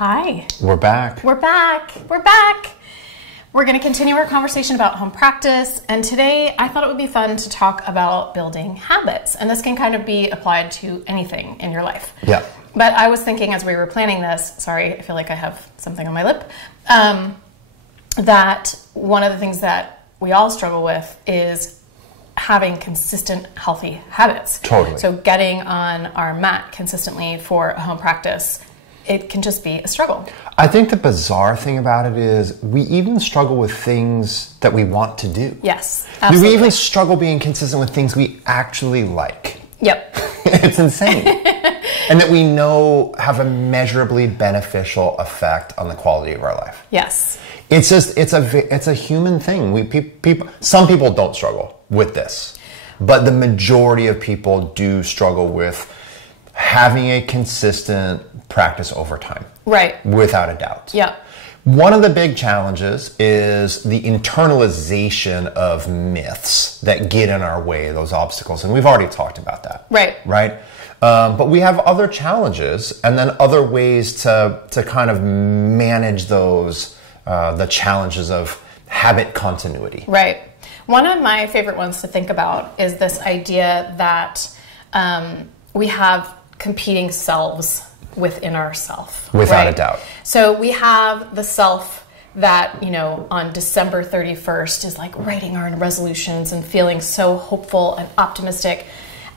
Hi. We're back. We're back. We're back. We're going to continue our conversation about home practice. And today I thought it would be fun to talk about building habits. And this can kind of be applied to anything in your life. Yeah. But I was thinking as we were planning this, sorry, I feel like I have something on my lip, that one of the things that we all struggle with is having consistent, healthy habits. Totally. So getting on our mat consistently for a home practice, it can just be a struggle. I think the bizarre thing about it is we even struggle with things that we want to do. Yes, absolutely. We even struggle being consistent with things we actually like. Yep. It's insane. And that we know have a measurably beneficial effect on the quality of our life. Yes. It's just, it's a human thing. Some people don't struggle with this, but the majority of people do struggle with having a consistent practice over time. Right. Without a doubt. Yeah. One of the big challenges is the internalization of myths that get in our way, those obstacles. And we've already talked about that. Right. Right? But we have other challenges and then other ways to kind of manage those, the challenges of habit continuity. Right. One of my favorite ones to think about is this idea that we have competing selves within ourself. Without a doubt. So we have the self that, on December 31st is like writing our resolutions and feeling so hopeful and optimistic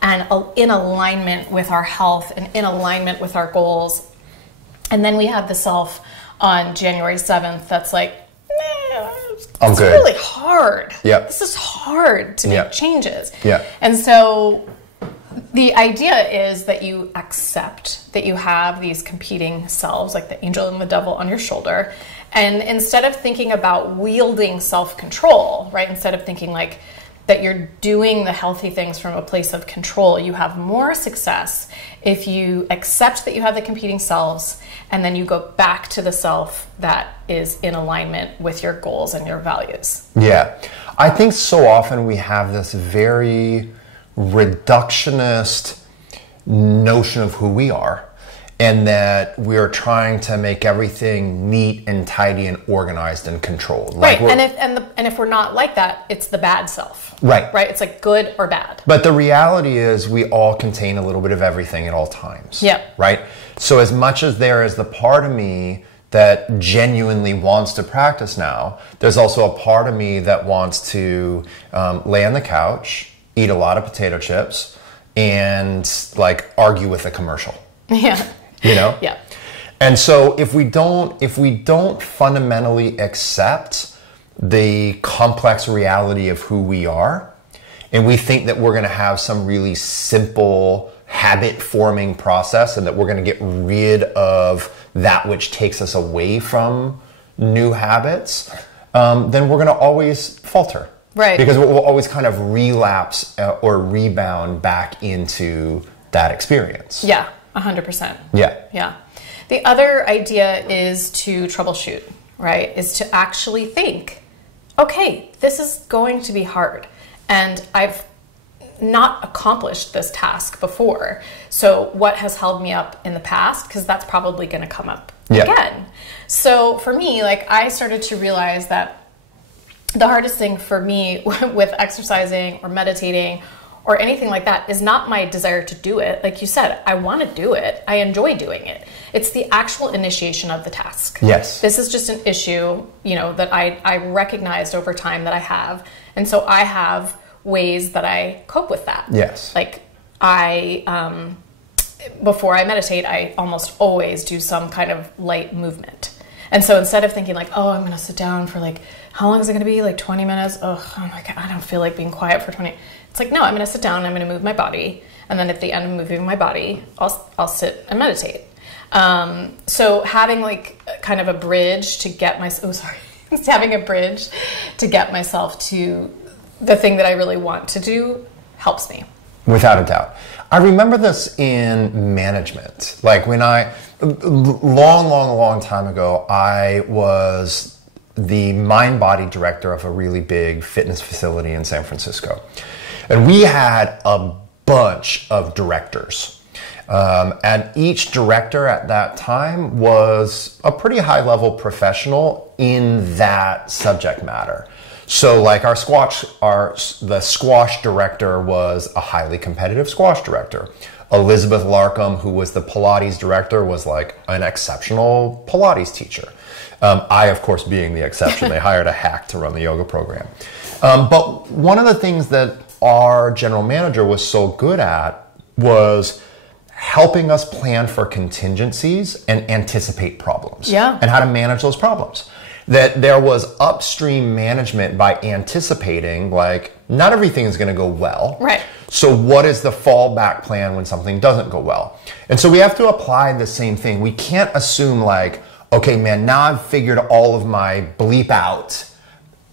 and in alignment with our health and in alignment with our goals. And then we have the self on January 7th that's like, it's really hard. Yep. This is hard to make changes. Yeah. And so the idea is that you accept that you have these competing selves, like the angel and the devil on your shoulder. And instead of thinking about wielding self-control, right, instead of thinking like that you're doing the healthy things from a place of control, you have more success if you accept that you have the competing selves and then you go back to the self that is in alignment with your goals and your values. Yeah. I think so often we have this very reductionist notion of who we are, and that we're trying to make everything neat and tidy and organized and controlled. Right, and if we're not like that, it's the bad self. Right. Right, it's like good or bad. But the reality is we all contain a little bit of everything at all times. Yeah. Right? So as much as there is the part of me that genuinely wants to practice now, there's also a part of me that wants to lay on the couch, eat a lot of potato chips, and like argue with a commercial. Yeah. Yeah. And so if we don't fundamentally accept the complex reality of who we are, and we think that we're going to have some really simple habit forming process and that we're going to get rid of that which takes us away from new habits, then we're going to always falter. Right. Because we'll always kind of relapse or rebound back into that experience. Yeah, 100%. Yeah. Yeah. The other idea is to troubleshoot, right? Is to actually think, okay, this is going to be hard. And I've not accomplished this task before. So what has held me up in the past? Because that's probably going to come up again. So for me, like I started to realize that the hardest thing for me with exercising or meditating or anything like that is not my desire to do it. Like you said, I want to do it. I enjoy doing it. It's the actual initiation of the task. Yes. This is just an issue, that I recognized over time that I have. And so I have ways that I cope with that. Yes. Like before I meditate, I almost always do some kind of light movement. And so instead of thinking like, oh, I'm going to sit down for like, how long is it going to be? Like 20 minutes? Oh my God, I don't feel like being quiet for 20. It's like, no, I'm going to sit down and I'm going to move my body. And then at the end of moving my body, I'll sit and meditate. So having like kind of a bridge to get having a bridge to get myself to the thing that I really want to do helps me. Without a doubt. I remember this in management. Like when long time ago, I was the mind-body director of a really big fitness facility in San Francisco. And we had a bunch of directors. And each director at that time was a pretty high-level professional in that subject matter. So like the squash director was a highly competitive squash director. Elizabeth Larkham, who was the Pilates director, was like an exceptional Pilates teacher. I, of course, being the exception. They hired a hack to run the yoga program. But one of the things that our general manager was so good at was helping us plan for contingencies and anticipate problems. Yeah. And how to manage those problems. That there was upstream management by anticipating, like, not everything is going to go well. Right. So what is the fallback plan when something doesn't go well? And so we have to apply the same thing. We can't assume like, okay, man, now I've figured all of my bleep out.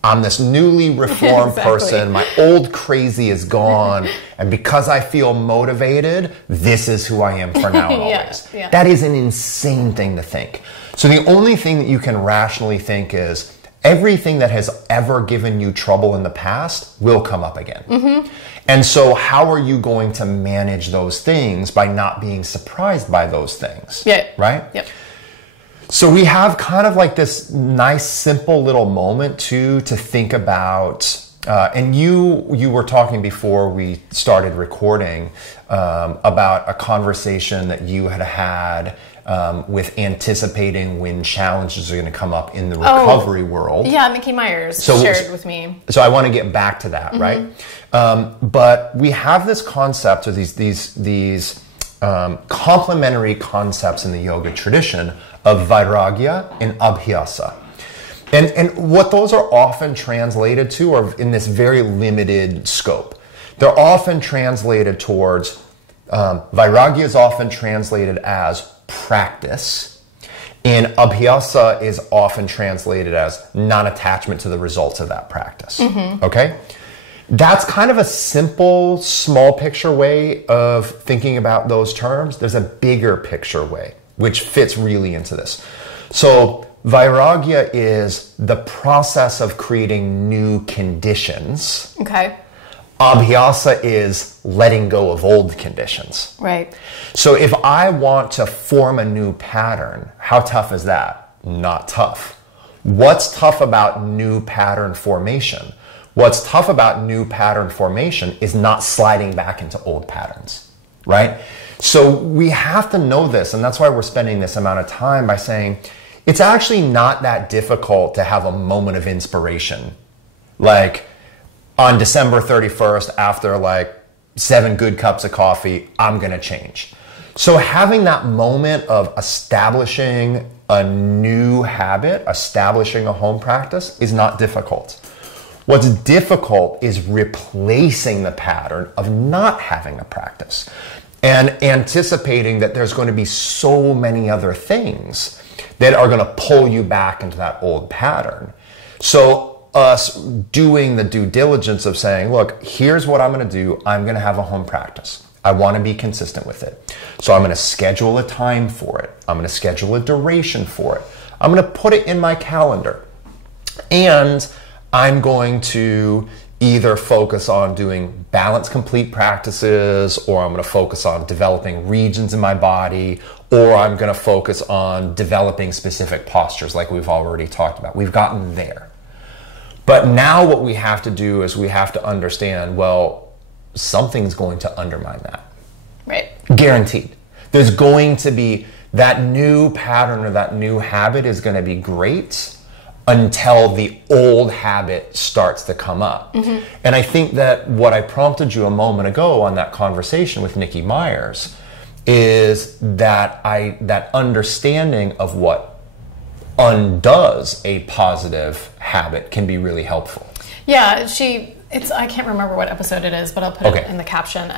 I'm this newly reformed person. My old crazy is gone. And because I feel motivated, this is who I am for now and always. Yeah. That is an insane thing to think. So the only thing that you can rationally think is everything that has ever given you trouble in the past will come up again. Mm-hmm. And so how are you going to manage those things by not being surprised by those things? Yeah. Right? Yep. So we have kind of like this nice, simple little moment to think about. And you were talking before we started recording about a conversation that you had with anticipating when challenges are going to come up in the recovery world. Yeah, Mickey Myers shared with me. So I want to get back to that, right? But we have this concept of these complementary concepts in the yoga tradition of vairagya and abhyasa. And what those are often translated to are in this very limited scope. They're often translated towards, vairagya is often translated as practice, and abhyasa is often translated as non-attachment to the results of that practice. Mm-hmm. Okay? That's kind of a simple, small picture way of thinking about those terms. There's a bigger picture way, which fits really into this. So vairagya is the process of creating new conditions. Okay. Abhyasa is letting go of old conditions. Right. So if I want to form a new pattern, how tough is that? Not tough. What's tough about new pattern formation? What's tough about new pattern formation is not sliding back into old patterns, right? So we have to know this, and that's why we're spending this amount of time by saying it's actually not that difficult to have a moment of inspiration. Like on December 31st, after like 7 good cups of coffee, I'm going to change. So having that moment of establishing a new habit, establishing a home practice is not difficult. What's difficult is replacing the pattern of not having a practice and anticipating that there's going to be so many other things that are going to pull you back into that old pattern. So us doing the due diligence of saying, look, here's what I'm going to do. I'm going to have a home practice. I want to be consistent with it. So I'm going to schedule a time for it. I'm going to schedule a duration for it. I'm going to put it in my calendar. And I'm going to either focus on doing balance complete practices, or I'm going to focus on developing regions in my body, or I'm going to focus on developing specific postures like we've already talked about. We've gotten there. But now what we have to do is we have to understand, well, something's going to undermine that. Right. Guaranteed. There's going to be that new pattern or that new habit is going to be great until the old habit starts to come up. Mm-hmm. And I think that what I prompted you a moment ago on that conversation with Mickey Myers is that that understanding of what undoes a positive habit can be really helpful. Yeah, I can't remember what episode it is, but I'll put it in the caption.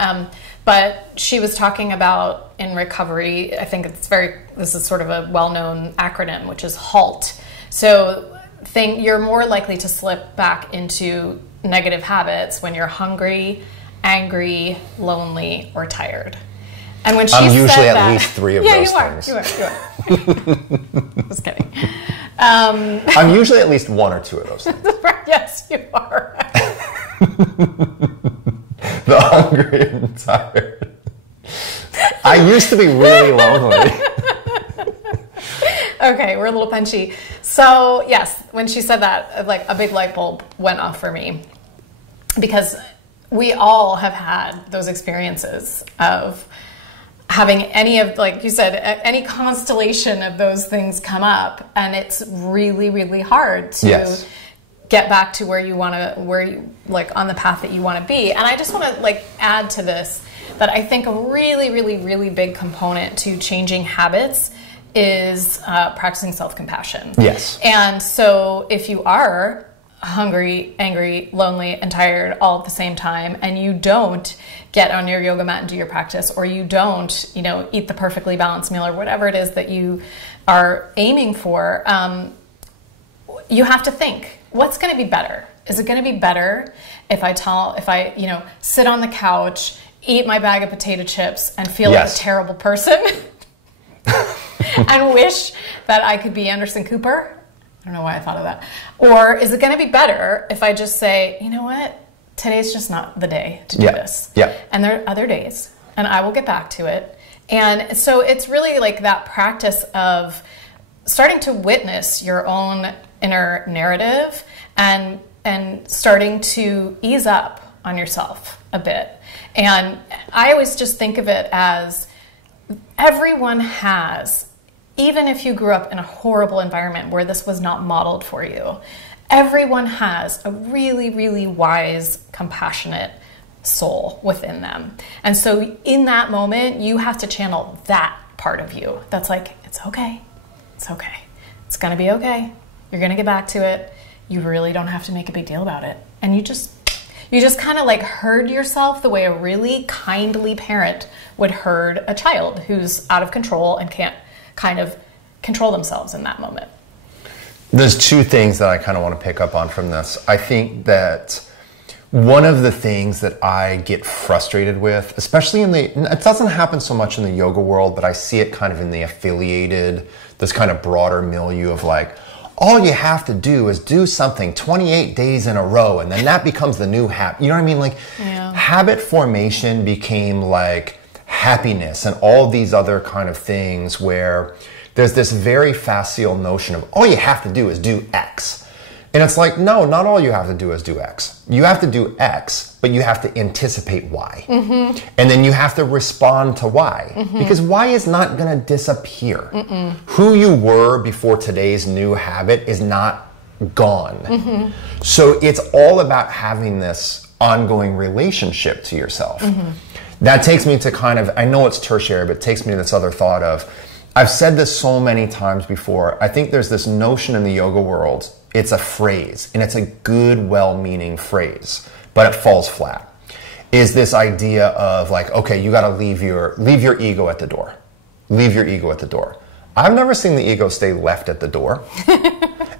But she was talking about in recovery, I think this is sort of a well-known acronym, which is HALT. So you're more likely to slip back into negative habits when you're hungry, angry, lonely, or tired. And when she I'm said usually that, at least 3 of those things. You are. Just kidding. I'm usually at least 1 or 2 of those things. Yes, you are. The hungry and tired. I used to be really lonely. Okay, we're a little punchy. So yes, when she said that, like a big light bulb went off for me, because we all have had those experiences of having any of, like you said, any constellation of those things come up, and it's really, really hard to get back to where you want to, like on the path that you want to be. And I just want to like add to this that I think a really, really, really big component to changing habits is practicing self-compassion. Yes. And so if you are hungry, angry, lonely, and tired all at the same time, and you don't get on your yoga mat and do your practice, or you don't, eat the perfectly balanced meal, or whatever it is that you are aiming for, you have to think, what's going to be better? Is it going to be better if I sit on the couch, eat my bag of potato chips, and feel like a terrible person? And wish that I could be Anderson Cooper? I don't know why I thought of that. Or is it going to be better if I just say, you know what? Today's just not the day to do this. Yeah. And there are other days, and I will get back to it. And so it's really like that practice of starting to witness your own inner narrative and starting to ease up on yourself a bit. And I always just think of it as everyone has, even if you grew up in a horrible environment where this was not modeled for you, everyone has a really, really wise, compassionate soul within them. And so in that moment, you have to channel that part of you that's like, it's okay. It's okay. It's going to be okay. You're going to get back to it. You really don't have to make a big deal about it. And you just kind of like herd yourself the way a really kindly parent would herd a child who's out of control and can't kind of control themselves in that moment. There's two things that I kind of want to pick up on from this. I think that one of the things that I get frustrated with, especially it doesn't happen so much in the yoga world, but I see it kind of in the affiliated, this kind of broader milieu of like, all you have to do is do something 28 days in a row, and then that becomes the new habit. You know what I mean? Like, habit formation became like happiness and all these other kind of things where there's this very facile notion of all you have to do is do X. And it's like, no, not all you have to do is do X. You have to do X, but you have to anticipate Y. Mm-hmm. And then you have to respond to Y. Mm-hmm. Because Y is not going to disappear. Mm-mm. Who you were before today's new habit is not gone. Mm-hmm. So it's all about having this ongoing relationship to yourself. Mm-hmm. That takes me to kind of, I know it's tertiary, but it takes me to this other thought of, I've said this so many times before, I think there's this notion in the yoga world, it's a phrase, and it's a good, well-meaning phrase, but it falls flat, is this idea of like, okay, you got to leave your ego at the door. Leave your ego at the door. I've never seen the ego stay left at the door.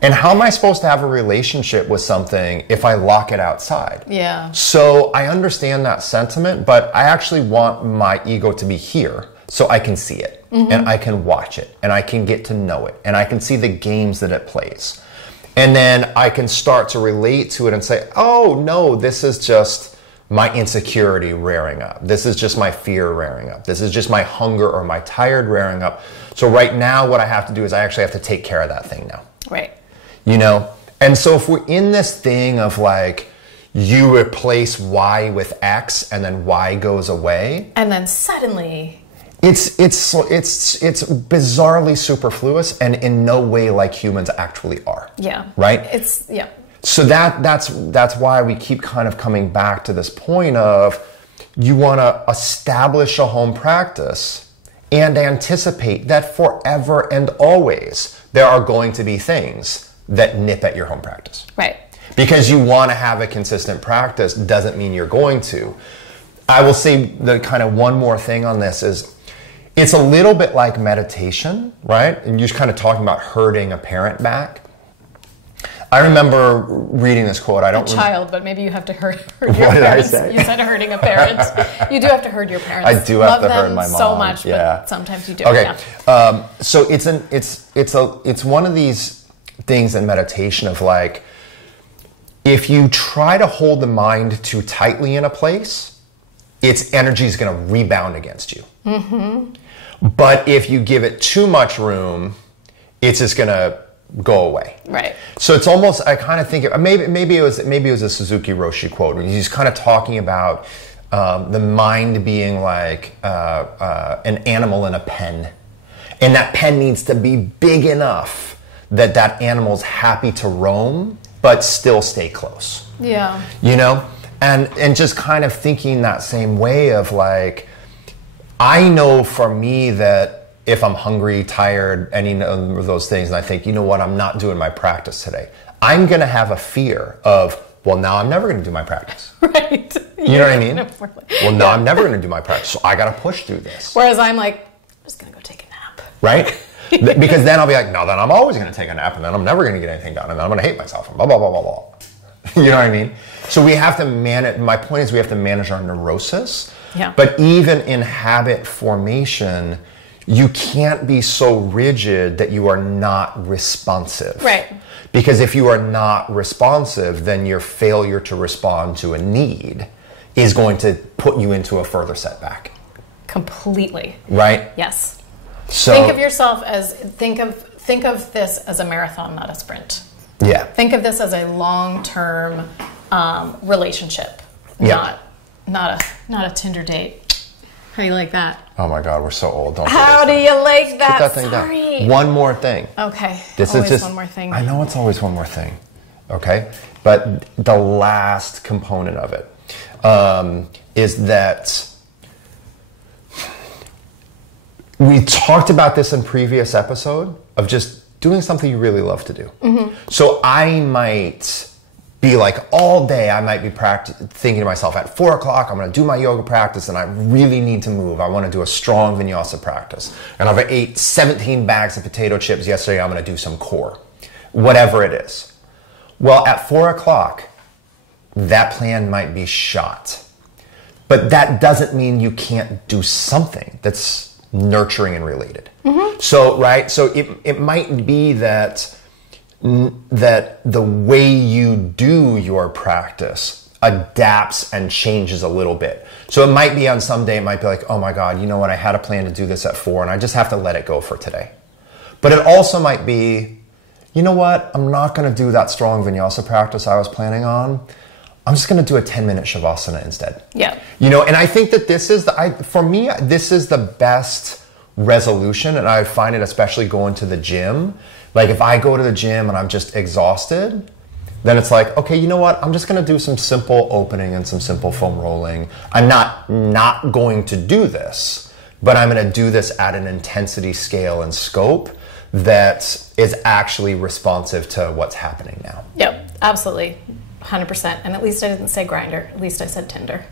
And how am I supposed to have a relationship with something if I lock it outside? Yeah. So I understand that sentiment, but I actually want my ego to be here so I can see it, and I can watch it, and I can get to know it, and I can see the games that it plays. And then I can start to relate to it and say, oh no, this is just my insecurity rearing up. This is just my fear rearing up. This is just my hunger or my tired rearing up. So right now what I have to do is I actually have to take care of that thing now. Right. You know? And so if we're in this thing of like, you replace Y with X and then Y goes away. And then suddenly... It's bizarrely superfluous and in no way like humans actually are. Yeah. Right? Yeah. So that's why we keep kind of coming back to this point of you want to establish a home practice and anticipate that forever and always there are going to be things that nip at your home practice. Right. Because you want to have a consistent practice doesn't mean you're going to. I will say the kind of one more thing on this is it's a little bit like meditation, right? And you're kind of talking about herding a parent back. I remember reading this quote. But maybe you have to herd your parents. What did I say? You said herding a parent. You do have to herd your parents. I do have to herd my mom. So much, but sometimes you do. Okay, yeah. So it's one of these things in meditation of like, if you try to hold the mind too tightly in a place, its energy is going to rebound against you. But if you give it too much room, it's just going to go away. Right. So it's almost, I kind of think, maybe it was a Suzuki Roshi quote. He's kind of talking about the mind being like an animal in a pen. And that pen needs to be big enough that that animal's happy to roam, but still stay close. Yeah. You know? And just kind of thinking that same way of like, I know for me that if I'm hungry, tired, any of those things, and I think, you know what, I'm not doing my practice today, I'm going to have a fear of, well, now I'm never going to do my practice. Right. You know what I mean? Well, no, I'm never going to do my practice, so I got to push through this. Whereas I'm like, I'm just going to go take a nap. Right? Because then I'll be like, no, then I'm always going to take a nap, and then I'm never going to get anything done, and then I'm going to hate myself, and blah, blah, blah, blah, blah. You know what I mean? So we have to manage, my point is we have to manage our neurosis. Yeah. But even in habit formation, you can't be so rigid that you are not responsive. Right. Because if you are not responsive, then your failure to respond to a need is going to put you into a further setback. Completely. Right? Yes. So think of yourself as, think of this as a marathon, not a sprint. Yeah. Think of this as a long-term relationship, Yeah. not a Tinder date. How do you like that? Oh my God, we're so old. Don't How do you like that? Put that thing Sorry. down. One more thing. Okay. This always is just one more thing. I know it's always one more thing. Okay? But the last component of it is that we talked about this in previous episode of just doing something you really love to do. Mm-hmm. So I might be like all day, I might be thinking to myself at 4 o'clock, I'm going to do my yoga practice and I really need to move. I want to do a strong vinyasa practice. And I've ate 17 bags of potato chips yesterday. I'm going to do some core, whatever it is. Well, at 4 o'clock, that plan might be shot. But that doesn't mean you can't do something that's nurturing and related. Mm-hmm. So, right? So it might be that the way you do your practice adapts and changes a little bit. So it might be on some day, it might be like, oh my God, you know what? I had a plan to do this at 4 and I just have to let it go for today. But it also might be, you know what? I'm not going to do that strong vinyasa practice I was planning on. I'm just going to do a 10-minute shavasana instead. Yeah. You know, and I think that this is, for me, this is the best resolution. And I find it especially going to the gym. Like if I go to the gym and I'm just exhausted, then it's like, okay, you know what? I'm just going to do some simple opening and some simple foam rolling. I'm not going to do this, but I'm going to do this at an intensity scale and scope that is actually responsive to what's happening now. Yep, absolutely. 100%. And at least I didn't say grinder. At least I said Tinder.